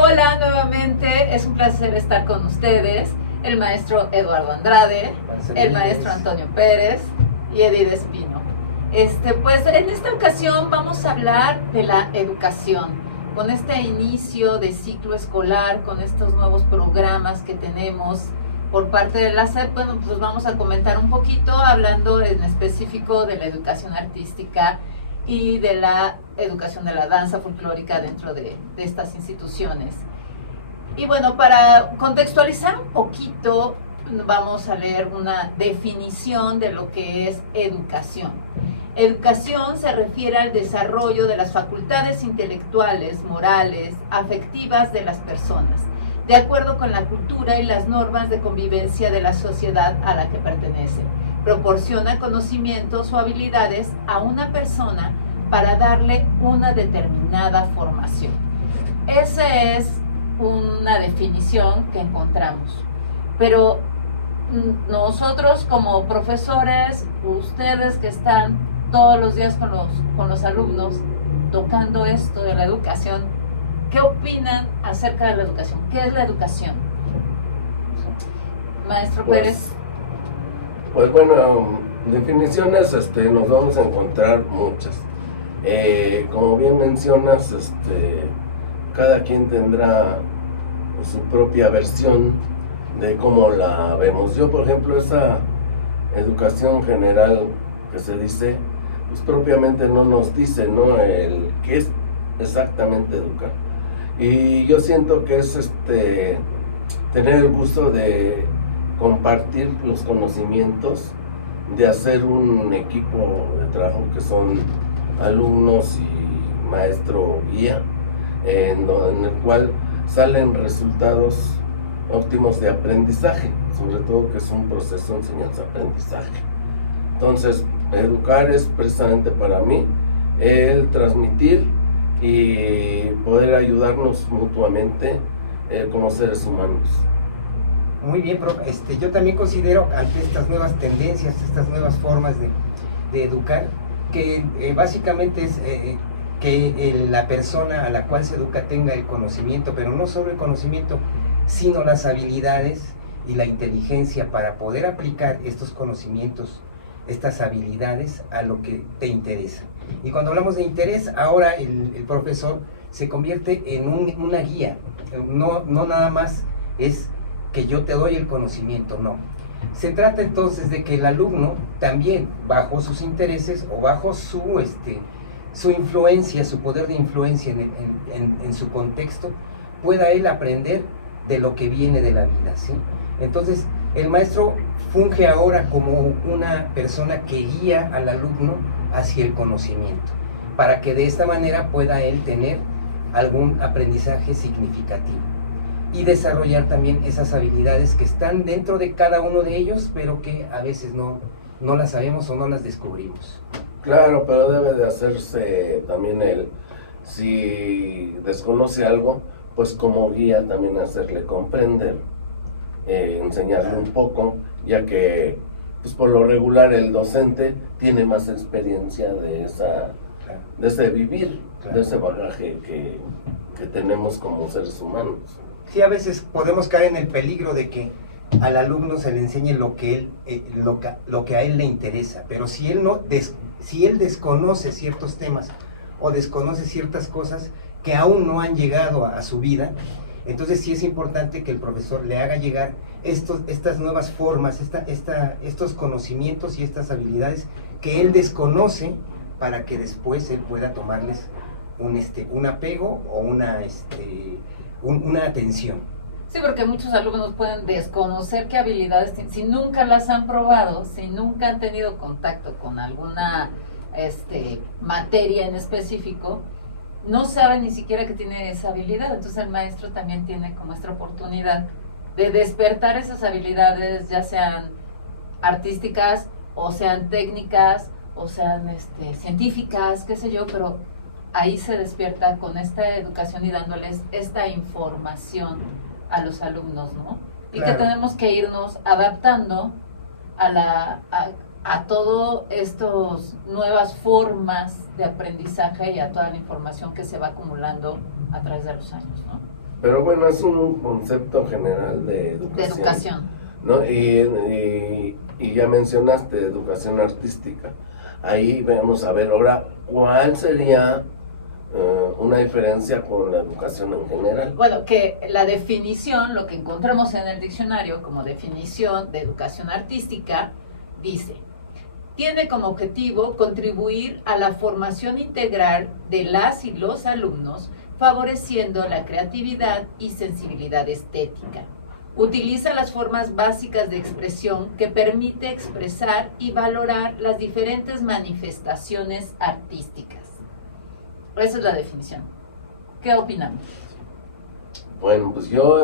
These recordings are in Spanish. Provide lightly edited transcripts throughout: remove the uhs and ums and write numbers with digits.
Hola nuevamente, es un placer estar con ustedes, el maestro Eduardo Andrade, el maestro Antonio Pérez y Edith Espino. Pues en esta ocasión vamos a hablar de la educación, con este inicio de ciclo escolar, con estos nuevos programas que tenemos por parte de la SEP. Bueno, pues vamos a comentar un poquito, hablando en específico de la educación artística y de la educación de la danza folclórica dentro de estas instituciones. Y bueno, para contextualizar un poquito, vamos a leer una definición de lo que es educación. Educación se refiere al desarrollo de las facultades intelectuales, morales, afectivas de las personas, de acuerdo con la cultura y las normas de convivencia de la sociedad a la que pertenece. Proporciona conocimientos o habilidades a una persona para darle una determinada formación. Esa es una definición que encontramos. Pero nosotros como profesores, ustedes que están todos los días con los alumnos tocando esto de la educación, ¿qué opinan acerca de la educación? ¿Qué es la educación? Maestro Pérez. Pues bueno, definiciones nos vamos a encontrar muchas. Como bien mencionas, cada quien tendrá su propia versión de cómo la vemos. Yo, por ejemplo, esa educación general que se dice, pues propiamente no nos dice, ¿no?, el qué es exactamente educar. Y yo siento que es tener el gusto de compartir los conocimientos, de hacer un equipo de trabajo que son alumnos y maestro guía, en el cual salen resultados óptimos de aprendizaje, sobre todo que es un proceso de enseñanza-aprendizaje. Entonces, educar es precisamente para mí el transmitir y poder ayudarnos mutuamente como seres humanos. Muy bien, profe. Yo también considero, ante estas nuevas tendencias, estas nuevas formas de educar, que básicamente es que la persona a la cual se educa tenga el conocimiento, pero no solo el conocimiento, sino las habilidades y la inteligencia para poder aplicar estos conocimientos, estas habilidades a lo que te interesa. Y cuando hablamos de interés, ahora el profesor se convierte en una guía. No nada más es que yo te doy el conocimiento, no. Se trata entonces de que el alumno también, bajo sus intereses o bajo su influencia, su poder de influencia en su contexto, pueda él aprender de lo que viene de la vida, ¿sí? Entonces, el maestro funge ahora como una persona que guía al alumno hacia el conocimiento, para que de esta manera pueda él tener algún aprendizaje significativo y desarrollar también esas habilidades que están dentro de cada uno de ellos, pero que a veces no las sabemos o no las descubrimos. Claro, pero debe de hacerse también si desconoce algo, pues como guía también hacerle comprender, enseñarle un poco, ya que pues por lo regular el docente tiene más experiencia de ese vivir, de ese bagaje que tenemos como seres humanos. Sí, a veces podemos caer en el peligro de que al alumno se le enseñe lo que a él le interesa, pero si él desconoce ciertos temas o desconoce ciertas cosas que aún no han llegado a su vida, entonces sí es importante que el profesor le haga llegar estas nuevas formas, estos conocimientos y estas habilidades que él desconoce, para que después él pueda tomarles un apego o una atención. Sí, porque muchos alumnos pueden desconocer qué habilidades tienen, si nunca las han probado, si nunca han tenido contacto con alguna materia en específico, no saben ni siquiera que tiene esa habilidad. Entonces el maestro también tiene como esta oportunidad de despertar esas habilidades, ya sean artísticas, o sean técnicas, o sean científicas, qué sé yo, pero ahí se despierta con esta educación y dándoles esta información a los alumnos, ¿no? Y claro, que tenemos que irnos adaptando a todo estas nuevas formas de aprendizaje y a toda la información que se va acumulando a través de los años, ¿no? Pero bueno, es un concepto general de educación. De educación. ¿No? Y ya mencionaste educación artística. Ahí vamos a ver ahora cuál sería una diferencia con la educación en general. Bueno, que la definición, lo que encontramos en el diccionario como definición de educación artística, dice: tiene como objetivo contribuir a la formación integral de las y los alumnos, favoreciendo la creatividad y sensibilidad estética. Utiliza las formas básicas de expresión que permite expresar y valorar las diferentes manifestaciones artísticas. Esa es la definición. ¿Qué opinan? Bueno, pues yo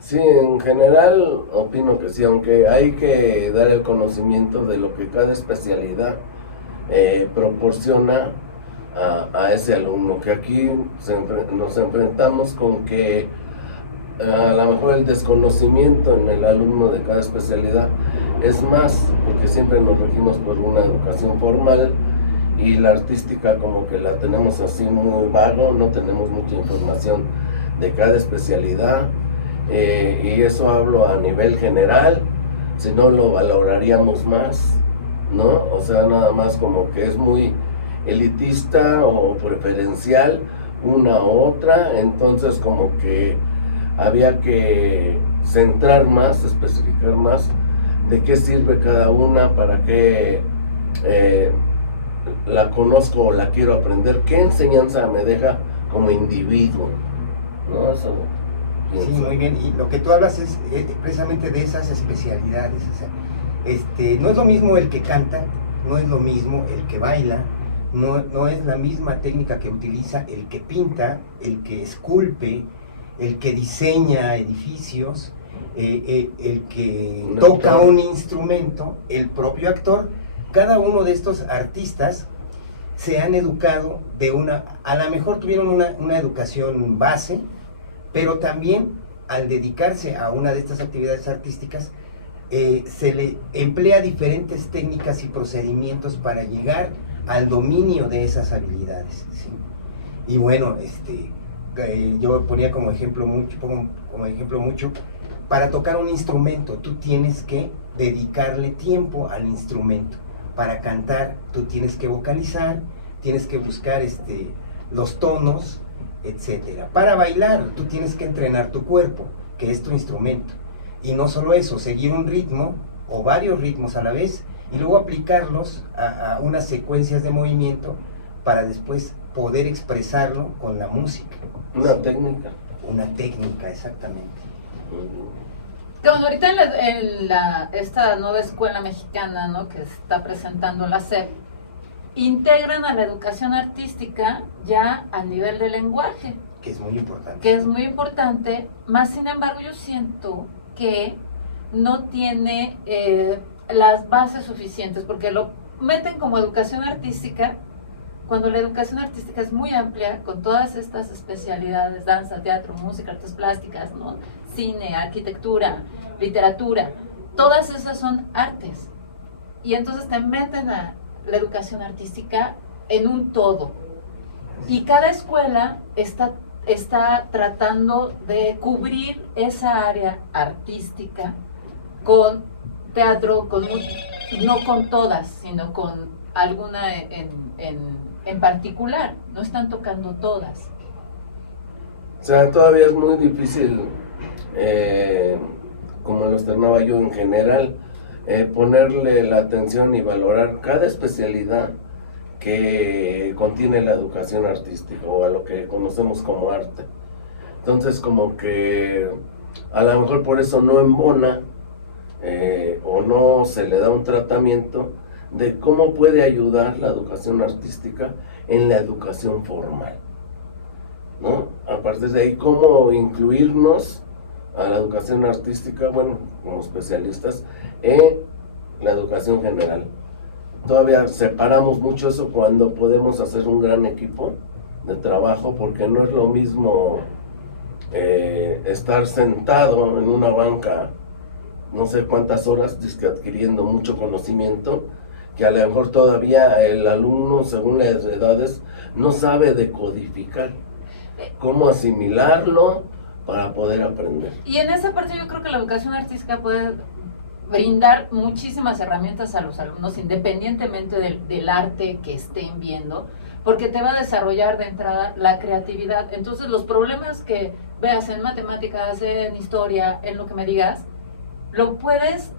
sí, en general opino que sí, aunque hay que dar el conocimiento de lo que cada especialidad proporciona a ese alumno, que aquí nos enfrentamos con que a lo mejor el desconocimiento en el alumno de cada especialidad es más, porque siempre nos regimos por una educación formal y la artística como que la tenemos así muy vago, no tenemos mucha información de cada especialidad, y eso hablo a nivel general, si no lo valoraríamos más, ¿no? O sea, nada más como que es muy elitista o preferencial una u otra, entonces como que había que centrar más, especificar más de qué sirve cada una, para qué la conozco o la quiero aprender, qué enseñanza me deja como individuo, ¿no? Eso pienso. Sí, muy bien. Y lo que tú hablas es precisamente de esas especialidades. O sea, no es lo mismo el que canta, no es lo mismo el que baila, no es la misma técnica que utiliza el que pinta, el que esculpe, el que diseña edificios, el que toca un instrumento, el propio actor. Cada uno de estos artistas se han educado a lo mejor tuvieron una educación base, pero también al dedicarse a una de estas actividades artísticas, se le emplea diferentes técnicas y procedimientos para llegar al dominio de esas habilidades, ¿sí? Y bueno, yo ponía como ejemplo mucho, para tocar un instrumento, tú tienes que dedicarle tiempo al instrumento. Para cantar, tú tienes que vocalizar, tienes que buscar los tonos, etcétera. Para bailar, tú tienes que entrenar tu cuerpo, que es tu instrumento. Y no solo eso, seguir un ritmo o varios ritmos a la vez y luego aplicarlos a unas secuencias de movimiento para después poder expresarlo con la música. Una técnica. Una técnica, exactamente. Como ahorita esta nueva escuela mexicana, ¿no?, que está presentando la SEP, integran a la educación artística ya al nivel del lenguaje. Que es muy importante. Que es muy importante, más sin embargo yo siento que no tiene las bases suficientes, porque lo meten como educación artística, cuando la educación artística es muy amplia, con todas estas especialidades: danza, teatro, música, artes plásticas, ¿no?, cine, arquitectura, literatura, todas esas son artes. Y entonces te meten a la educación artística en un todo. Y cada escuela está tratando de cubrir esa área artística con teatro, no con todas, sino con alguna en particular. No están tocando todas. O sea, todavía es muy difícil, como lo externaba yo en general, ponerle la atención y valorar cada especialidad que contiene la educación artística, o a lo que conocemos como arte. Entonces, como que a lo mejor por eso no embona, o no se le da un tratamiento de cómo puede ayudar la educación artística en la educación formal, ¿no? A partir de ahí, cómo incluirnos a la educación artística, bueno, como especialistas, en la educación general. Todavía separamos mucho eso cuando podemos hacer un gran equipo de trabajo, porque no es lo mismo estar sentado en una banca no sé cuántas horas adquiriendo mucho conocimiento, que a lo mejor todavía el alumno, según las edades, no sabe decodificar. cómo asimilarlo para poder aprender. Y en esa parte yo creo que la educación artística puede brindar muchísimas herramientas a los alumnos, independientemente del arte que estén viendo, porque te va a desarrollar de entrada la creatividad. Entonces los problemas que veas en matemáticas, en historia, en lo que me digas, lo puedes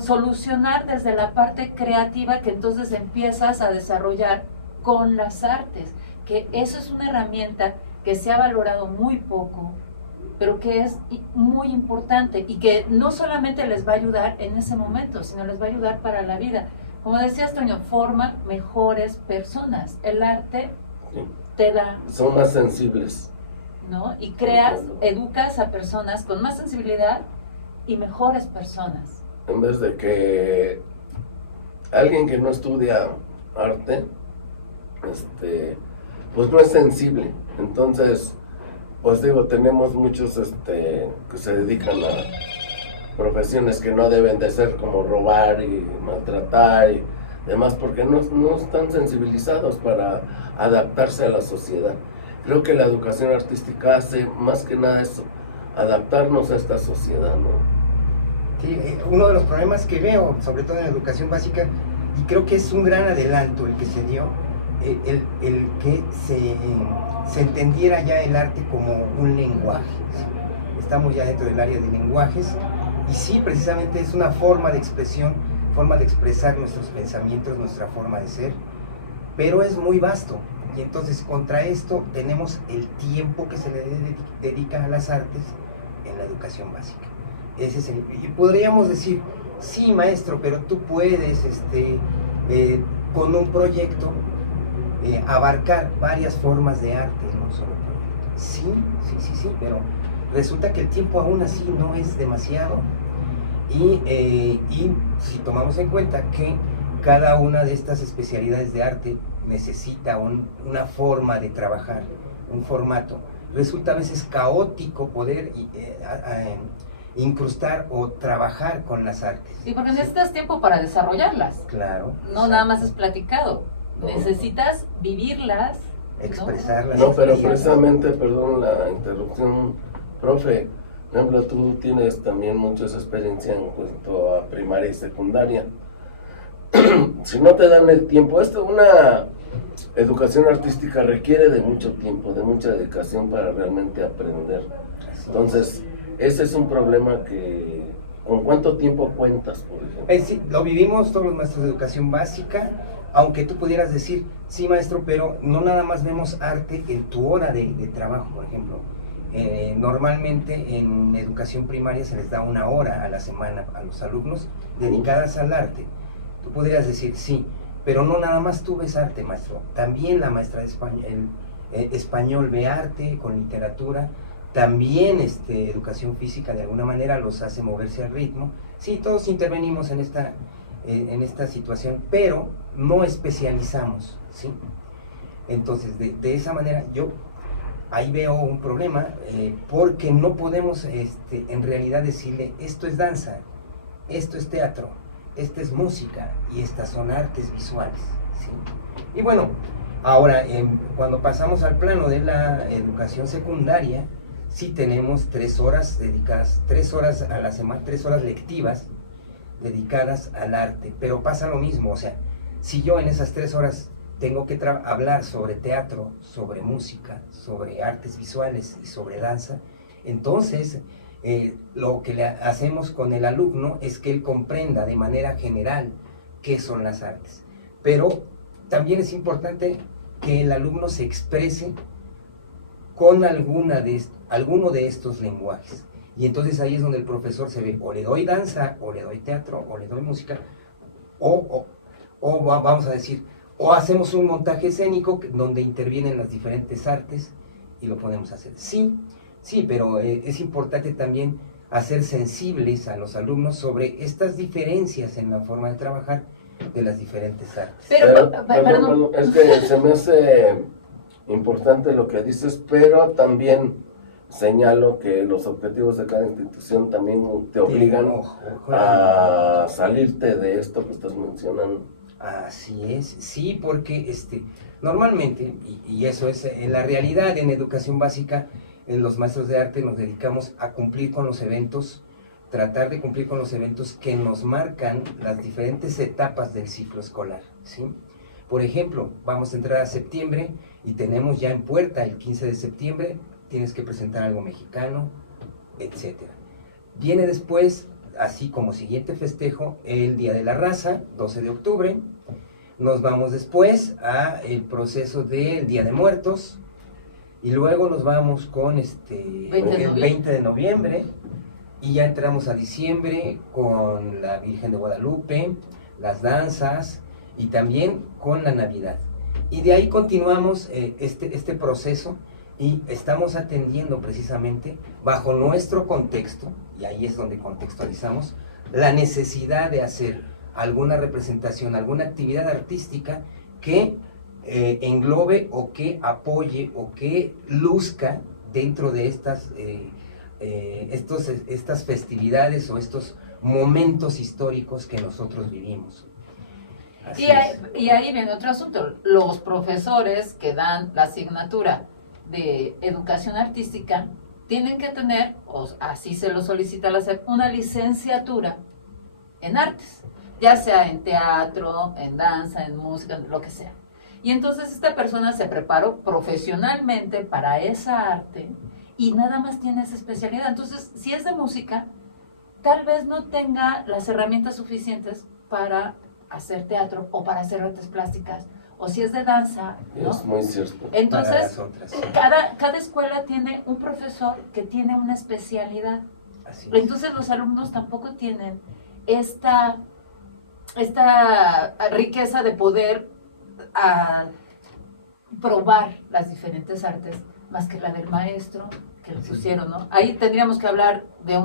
solucionar desde la parte creativa que entonces empiezas a desarrollar con las artes, que eso es una herramienta que se ha valorado muy poco, pero que es muy importante y que no solamente les va a ayudar en ese momento, sino les va a ayudar para la vida. Como decías, Toño, forma mejores personas. El arte te da... Son más sensibles. ¿No? Y creas, educas a personas con más sensibilidad y mejores personas. En vez de que alguien que no estudia arte, pues no es sensible. Entonces, pues digo, tenemos muchos que se dedican a profesiones que no deben de ser, como robar y maltratar y demás, porque no están sensibilizados para adaptarse a la sociedad. Creo que la educación artística hace más que nada eso, adaptarnos a esta sociedad, ¿no? Sí, uno de los problemas que veo, sobre todo en la educación básica, y creo que es un gran adelanto el que se dio, el que se entendiera ya el arte como un lenguaje. ¿Sí? Estamos ya dentro del área de lenguajes, y sí, precisamente es una forma de expresión, forma de expresar nuestros pensamientos, nuestra forma de ser, pero es muy vasto. Y entonces contra esto tenemos el tiempo que se le dedica a las artes en la educación básica. Ese es y podríamos decir, sí maestro, pero tú puedes con un proyecto abarcar varias formas de arte en un solo proyecto. Sí, pero resulta que el tiempo aún así no es demasiado y si tomamos en cuenta que cada una de estas especialidades de arte necesita una forma de trabajar, un formato. Resulta a veces caótico poder incrustar o trabajar con las artes. Sí, porque necesitas tiempo para desarrollarlas. Claro. No exacto. Nada más es platicado. No. Necesitas vivirlas. Expresarlas. No, pero precisamente, perdón la interrupción, profe, por ejemplo, tú tienes también mucha experiencia en cuanto a primaria y secundaria. Si no te dan el tiempo, una educación artística requiere de mucho tiempo, de mucha dedicación para realmente aprender. Entonces, ese es un problema que... ¿Con cuánto tiempo cuentas, por ejemplo? Sí, lo vivimos todos los maestros de educación básica, aunque tú pudieras decir, sí maestro, pero no nada más vemos arte en tu hora de trabajo, por ejemplo. Normalmente en educación primaria se les da 1 hora a la semana a los alumnos dedicadas al arte. Tú podrías decir, sí, pero no nada más tú ves arte, maestro. También la maestra de español ve arte con literatura. También educación física de alguna manera los hace moverse al ritmo. Sí, todos intervenimos en esta situación, pero no especializamos, ¿sí? Entonces, de esa manera yo ahí veo un problema, porque no podemos en realidad decirle, esto es danza, esto es teatro, esta es música y estas son artes visuales, ¿sí? Y bueno, ahora cuando pasamos al plano de la educación secundaria, sí tenemos 3 horas dedicadas, 3 horas a la semana, 3 horas lectivas dedicadas al arte, pero pasa lo mismo, o sea, si yo en esas 3 horas tengo que hablar sobre teatro, sobre música, sobre artes visuales y sobre danza, entonces lo que le hacemos con el alumno es que él comprenda de manera general qué son las artes. Pero también es importante que el alumno se exprese con alguno de estos lenguajes. Y entonces ahí es donde el profesor se ve, o le doy danza, o le doy teatro, o le doy música, o vamos a decir, o hacemos un montaje escénico donde intervienen las diferentes artes y lo podemos hacer. Sí, pero es importante también hacer sensibles a los alumnos sobre estas diferencias en la forma de trabajar de las diferentes artes. Pero es que se me hace importante lo que dices, pero también señalo que los objetivos de cada institución también te obligan a salirte de esto que estás mencionando. Así es, sí, porque normalmente, y eso es en la realidad en educación básica, en los maestros de arte nos dedicamos a cumplir con los eventos, tratar de cumplir con los eventos que nos marcan las diferentes etapas del ciclo escolar, ¿sí? Por ejemplo, vamos a entrar a septiembre y tenemos ya en puerta el 15 de septiembre, tienes que presentar algo mexicano, etc. Viene después, así como siguiente festejo, el Día de la Raza, 12 de octubre. Nos vamos después a el proceso del Día de Muertos y luego nos vamos con el 20 de noviembre y ya entramos a diciembre con la Virgen de Guadalupe, las danzas y también con la Navidad. Y de ahí continuamos este proceso y estamos atendiendo precisamente bajo nuestro contexto, y ahí es donde contextualizamos, la necesidad de hacer alguna representación, alguna actividad artística que englobe o que apoye o que luzca dentro de estas festividades o estos momentos históricos que nosotros vivimos. Y ahí viene otro asunto. Los profesores que dan la asignatura de educación artística tienen que tener, o así se lo solicita la SEP, una licenciatura en artes, ya sea en teatro, en danza, en música, lo que sea. Y entonces esta persona se preparó profesionalmente para esa arte y nada más tiene esa especialidad. Entonces, si es de música, tal vez no tenga las herramientas suficientes para hacer teatro o para hacer artes plásticas, o si es de danza, ¿no? Es muy cierto. Entonces, cada escuela tiene un profesor que tiene una especialidad. Así es. Entonces los alumnos tampoco tienen esta riqueza de poder probar las diferentes artes, más que la del maestro que le pusieron, ¿no? Ahí tendríamos que hablar de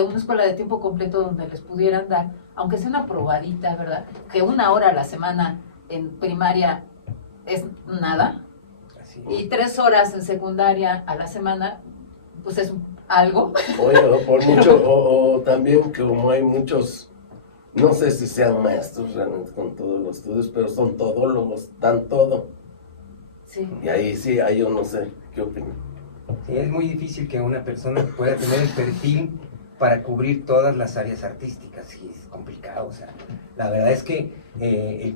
una escuela de tiempo completo donde les pudieran dar, aunque sea una probadita, ¿verdad? Que 1 hora a la semana en primaria es nada, y 3 horas en secundaria a la semana, pues es algo. Oye, por mucho, o también que como hay muchos, no sé si sean maestros realmente con todos los estudios, pero son todólogos, dan todo. Sí. Y ahí sí, ahí yo no sé, ¿qué opinan? Sí, es muy difícil que una persona pueda tener el perfil para cubrir todas las áreas artísticas, sí, es complicado, o sea, la verdad es que...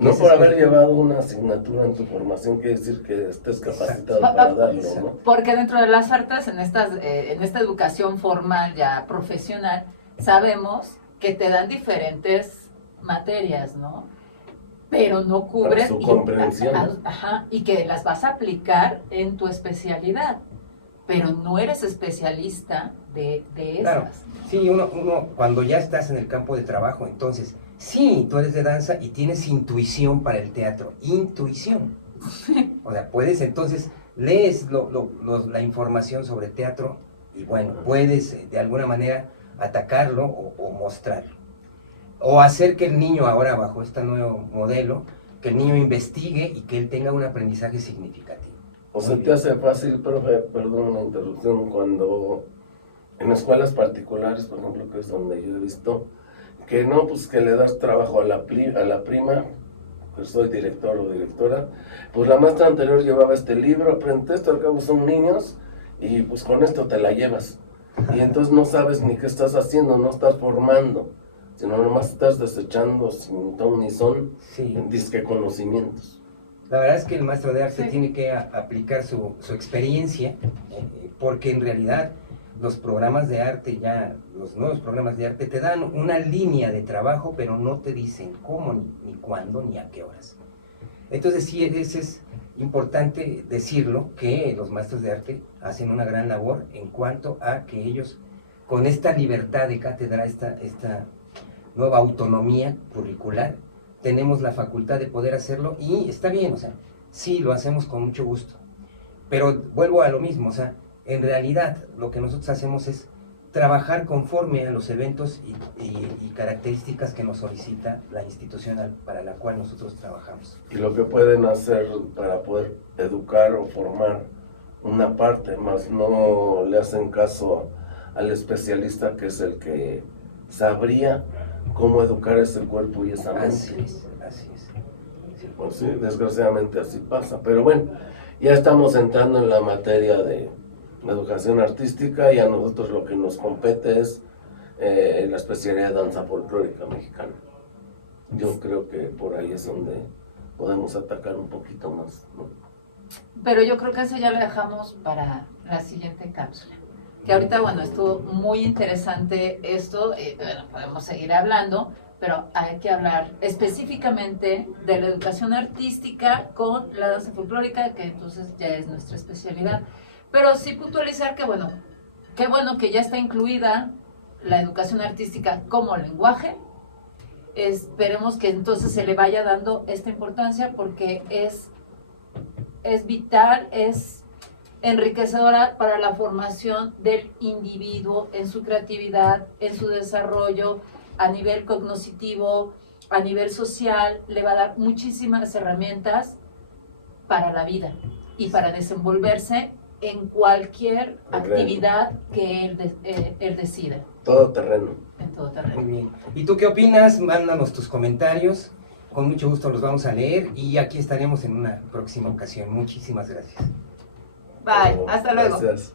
no por haber llevado una asignatura en tu formación quiere decir que estés capacitado para darlo, ¿no? Porque dentro de las artes, en esta educación formal ya profesional, sabemos que te dan diferentes materias, ¿no? Pero no cubres... Para su comprensión. Y que las vas a aplicar en tu especialidad, pero no eres especialista de esas. Claro, sí, uno cuando ya estás en el campo de trabajo, entonces, sí, tú eres de danza y tienes intuición para el teatro, intuición. O sea, puedes, entonces, lees la información sobre teatro y bueno, puedes de alguna manera atacarlo o mostrarlo. O hacer que el niño ahora, bajo este nuevo modelo, que el niño investigue y que él tenga un aprendizaje significativo. O sea, te hace fácil, profe, perdón la interrupción, cuando en escuelas particulares, por ejemplo, que es donde yo he visto, que no, pues que le das trabajo a la prima, pues soy director o directora, pues la maestra anterior llevaba este libro, aprende esto, al cabo son niños, y pues con esto te la llevas. Y entonces no sabes ni qué estás haciendo, no estás formando, sino nomás estás desechando sin ton ni son, Sí. disque conocimientos. La verdad es que el maestro de arte tiene que aplicar su experiencia, porque en realidad los programas de arte los nuevos programas de arte te dan una línea de trabajo, pero no te dicen cómo, ni cuándo, ni a qué horas. Entonces sí, es importante decirlo, que los maestros de arte hacen una gran labor en cuanto a que ellos, con esta libertad de cátedra, esta nueva autonomía curricular, tenemos la facultad de poder hacerlo y está bien, o sea, sí, lo hacemos con mucho gusto. Pero vuelvo a lo mismo, o sea, en realidad lo que nosotros hacemos es trabajar conforme a los eventos y características que nos solicita la institución para la cual nosotros trabajamos. Y lo que pueden hacer para poder educar o formar una parte, más no le hacen caso al especialista que es el que sabría cómo educar ese cuerpo y esa mente. Así es. Sí. Pues sí, desgraciadamente así pasa. Pero bueno, ya estamos entrando en la materia de educación artística y a nosotros lo que nos compete es la especialidad de danza folclórica mexicana. Yo creo que por ahí es donde podemos atacar un poquito más, ¿no? Pero yo creo que eso ya lo dejamos para la siguiente cápsula. Que ahorita, bueno, estuvo muy interesante esto, bueno, podemos seguir hablando, pero hay que hablar específicamente de la educación artística con la danza folclórica, que entonces ya es nuestra especialidad. Pero sí puntualizar que, bueno, qué bueno que ya está incluida la educación artística como lenguaje. Esperemos que entonces se le vaya dando esta importancia porque es vital, es enriquecedora para la formación del individuo en su creatividad, en su desarrollo a nivel cognitivo, a nivel social. Le va a dar muchísimas herramientas para la vida y para desenvolverse en cualquier actividad que él decida. Todo terreno. En todo terreno. Muy bien. ¿Y tú qué opinas? Mándanos tus comentarios. Con mucho gusto los vamos a leer y aquí estaremos en una próxima ocasión. Muchísimas gracias. Bye, hasta luego. Gracias.